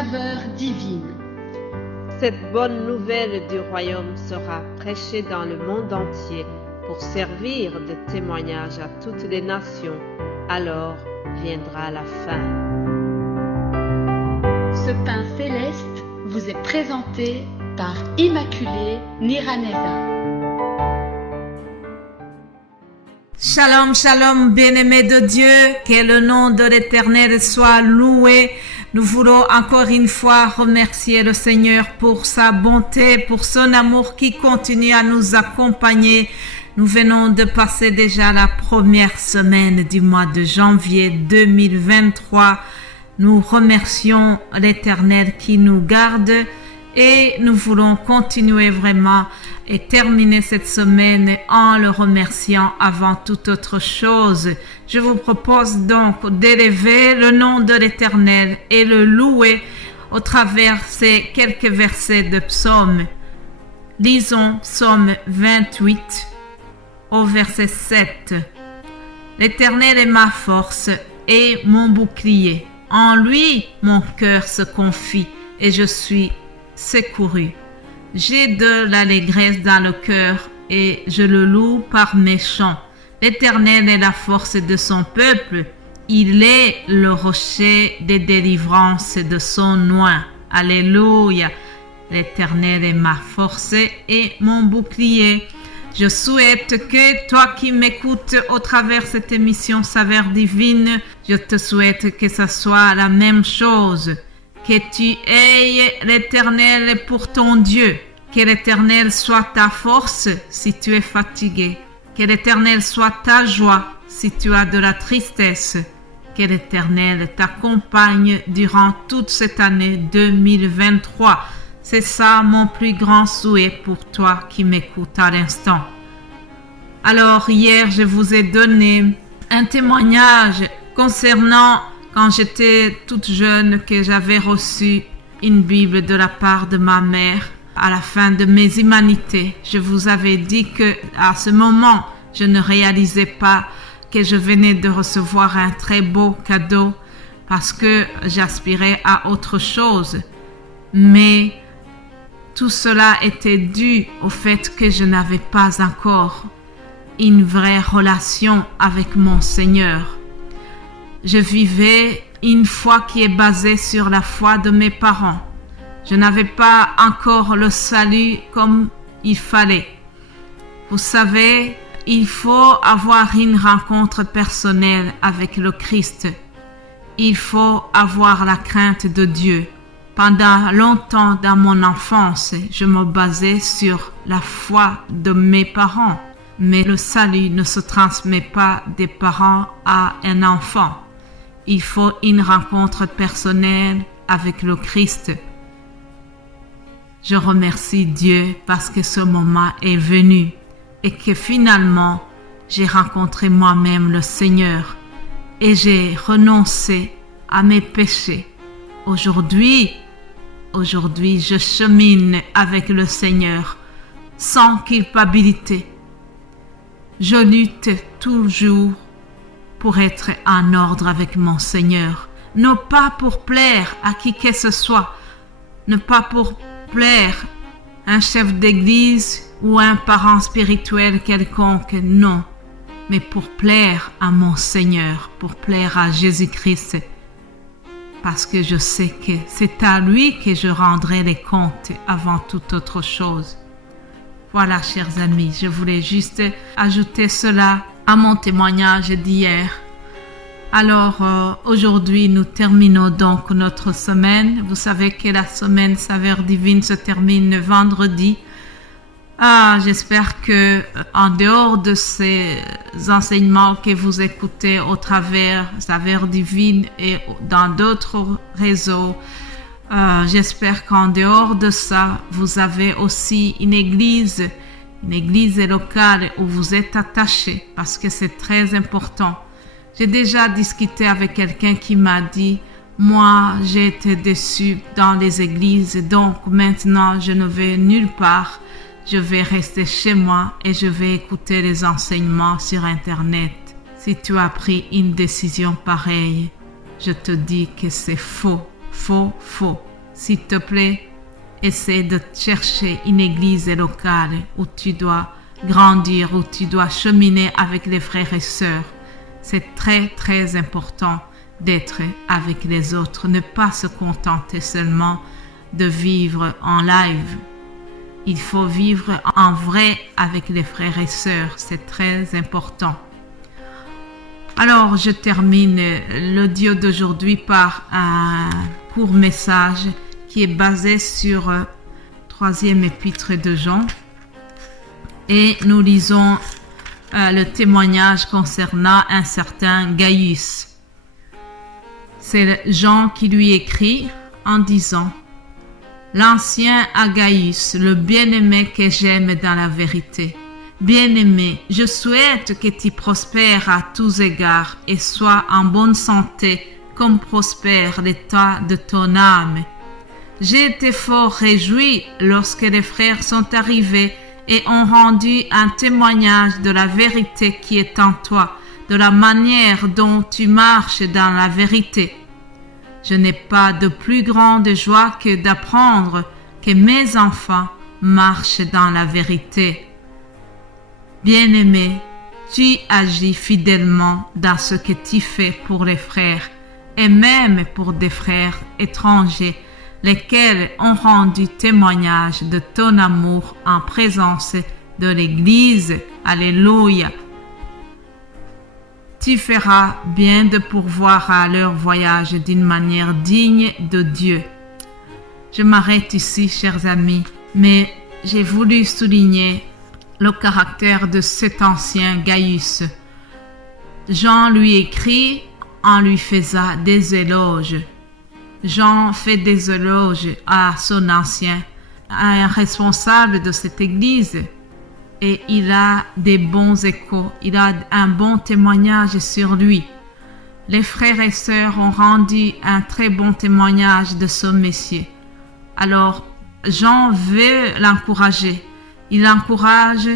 saveur divine. Cette bonne nouvelle du royaume sera prêchée dans le monde entier pour servir de témoignage à toutes les nations. Alors viendra la fin. Ce pain céleste vous est présenté par Immaculée Niraneza. Shalom, shalom, bien-aimés de Dieu, que le nom de l'Éternel soit loué. Nous voulons encore une fois remercier le Seigneur pour sa bonté, pour son amour qui continue à nous accompagner. Nous venons de passer déjà la première semaine du mois de janvier 2023. Nous remercions l'Éternel qui nous garde et nous voulons continuer vraiment et terminer cette semaine en le remerciant avant toute autre chose. Je vous propose donc d'élever le nom de l'Éternel et le louer au travers ces quelques versets de psaume. Lisons psaume 28 au verset 7. L'Éternel est ma force et mon bouclier. En lui, mon cœur se confie et je suis secouru. J'ai de l'allégresse dans le cœur et je le loue par mes chants. L'Éternel est la force de son peuple. Il est le rocher des délivrances de son oint. Alléluia. L'Éternel est ma force et mon bouclier. Je souhaite que toi qui m'écoutes au travers cette émission Saveur Divine, je te souhaite que ça soit la même chose. Que tu aies l'Éternel pour ton Dieu. Que l'Éternel soit ta force si tu es fatigué. Que l'Éternel soit ta joie si tu as de la tristesse. Que l'Éternel t'accompagne durant toute cette année 2023. C'est ça mon plus grand souhait pour toi qui m'écoutes à l'instant. Alors hier, je vous ai donné un témoignage concernant quand j'étais toute jeune que j'avais reçu une Bible de la part de ma mère à la fin de mes humanités. Je vous avais dit que à ce moment, je ne réalisais pas que je venais de recevoir un très beau cadeau parce que j'aspirais à autre chose. Mais tout cela était dû au fait que je n'avais pas encore une vraie relation avec mon Seigneur. Je vivais une foi qui est basée sur la foi de mes parents. Je n'avais pas encore le salut comme il fallait. Vous savez, il faut avoir une rencontre personnelle avec le Christ. Il faut avoir la crainte de Dieu. Pendant longtemps dans mon enfance, je me basais sur la foi de mes parents. Mais le salut ne se transmet pas des parents à un enfant. Il faut une rencontre personnelle avec le Christ. Je remercie Dieu parce que ce moment est venu et que finalement, j'ai rencontré moi-même le Seigneur et j'ai renoncé à mes péchés. Aujourd'hui, je chemine avec le Seigneur sans culpabilité. Je lutte toujours pour être en ordre avec mon Seigneur, non pas pour plaire à qui que ce soit, non pas pour plaire à un chef d'église ou à un parent spirituel quelconque, non, mais pour plaire à mon Seigneur, pour plaire à Jésus-Christ, parce que je sais que c'est à lui que je rendrai les comptes avant toute autre chose. Voilà, chers amis, je voulais juste ajouter cela à mon témoignage d'hier. Alors, aujourd'hui, nous terminons donc notre semaine. Vous savez que la semaine Saveur Divine se termine vendredi. J'espère que en dehors de ces enseignements que vous écoutez au travers Saveur Divine et dans d'autres réseaux, j'espère qu'en dehors de ça, vous avez aussi une église locale où vous êtes attachés parce que c'est très important. J'ai déjà discuté avec quelqu'un qui m'a dit « Moi, j'ai été déçu dans les églises, donc maintenant je ne vais nulle part. Je vais rester chez moi et je vais écouter les enseignements sur Internet. » Si tu as pris une décision pareille, je te dis que c'est faux. s'il te plaît, essaie de chercher une église locale où tu dois grandir, où tu dois cheminer avec les frères et sœurs. C'est très, très important d'être avec les autres, ne pas se contenter seulement de vivre en live. Il faut vivre en vrai avec les frères et sœurs, c'est très important. Alors, je termine l'audio d'aujourd'hui par un court message qui est basé sur 3e épître de Jean. Et nous lisons le témoignage concernant un certain Gaius. C'est Jean qui lui écrit en disant: « L'ancien Gaius, le bien-aimé que j'aime dans la vérité. Bien-aimé, je souhaite que tu prospères à tous égards et sois en bonne santé comme prospère l'état de ton âme. J'ai été fort réjoui lorsque les frères sont arrivés et ont rendu un témoignage de la vérité qui est en toi, de la manière dont tu marches dans la vérité. Je n'ai pas de plus grande joie que d'apprendre que mes enfants marchent dans la vérité. Bien-aimé, tu agis fidèlement dans ce que tu fais pour les frères et même pour des frères étrangers, lesquels ont rendu témoignage de ton amour en présence de l'Église. Alléluia. Tu feras bien de pourvoir à leur voyage d'une manière digne de Dieu. Je m'arrête ici, chers amis, mais j'ai voulu souligner le caractère de cet ancien Gaius. Jean lui écrit en lui faisant des éloges. Jean fait des éloges à son ancien, à un responsable de cette église, et il a des bons échos, il a un bon témoignage sur lui. Les frères et sœurs ont rendu un très bon témoignage de ce Messie. Alors, Jean veut l'encourager. Il l'encourage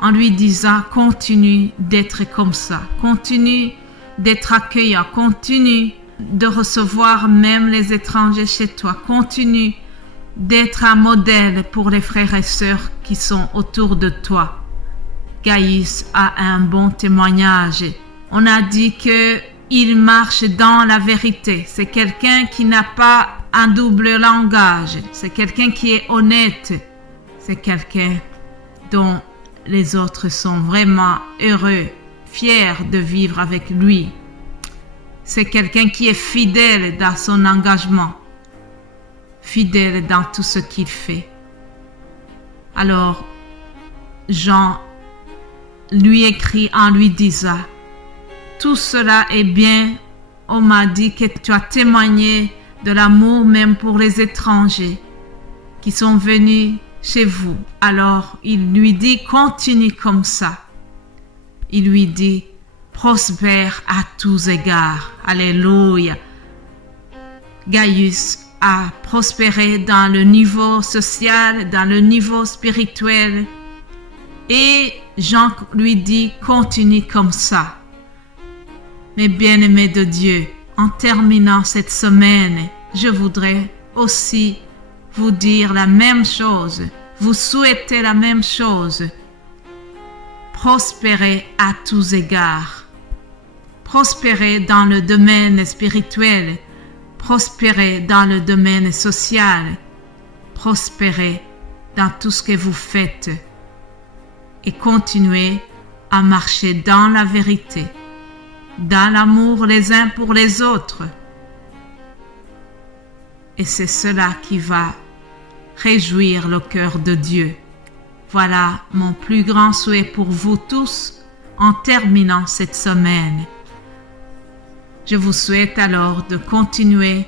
en lui disant: continue d'être comme ça, continue d'être accueillant, continue de recevoir même les étrangers chez toi, continue d'être un modèle pour les frères et sœurs qui sont autour de toi. Gaius a un bon témoignage. On a dit qu'il marche dans la vérité. C'est quelqu'un qui n'a pas un double langage. C'est quelqu'un qui est honnête. C'est quelqu'un dont les autres sont vraiment heureux, fiers de vivre avec lui. C'est quelqu'un qui est fidèle dans son engagement, fidèle dans tout ce qu'il fait. Alors, Jean lui écrit en lui disant: tout cela est bien, on m'a dit que tu as témoigné de l'amour même pour les étrangers qui sont venus chez vous. Alors, il lui dit: continue comme ça. Il lui dit: prospère à tous égards. Alléluia. Gaius a prospéré dans le niveau social, dans le niveau spirituel. Et Jean lui dit: continue comme ça. Mes bien-aimés de Dieu, en terminant cette semaine, je voudrais aussi vous dire la même chose, vous souhaiter la même chose. Prospérez à tous égards. Prospérez dans le domaine spirituel, prospérez dans le domaine social, prospérez dans tout ce que vous faites et continuez à marcher dans la vérité, dans l'amour les uns pour les autres. Et c'est cela qui va réjouir le cœur de Dieu. Voilà mon plus grand souhait pour vous tous en terminant cette semaine. Je vous souhaite alors de continuer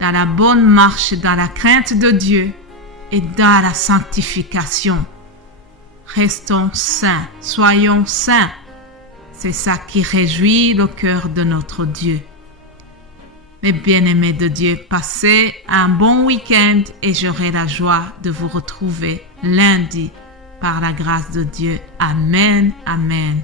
dans la bonne marche, dans la crainte de Dieu et dans la sanctification. Restons saints, soyons saints. C'est ça qui réjouit le cœur de notre Dieu. Mes bien-aimés de Dieu, passez un bon week-end et j'aurai la joie de vous retrouver lundi par la grâce de Dieu. Amen, amen.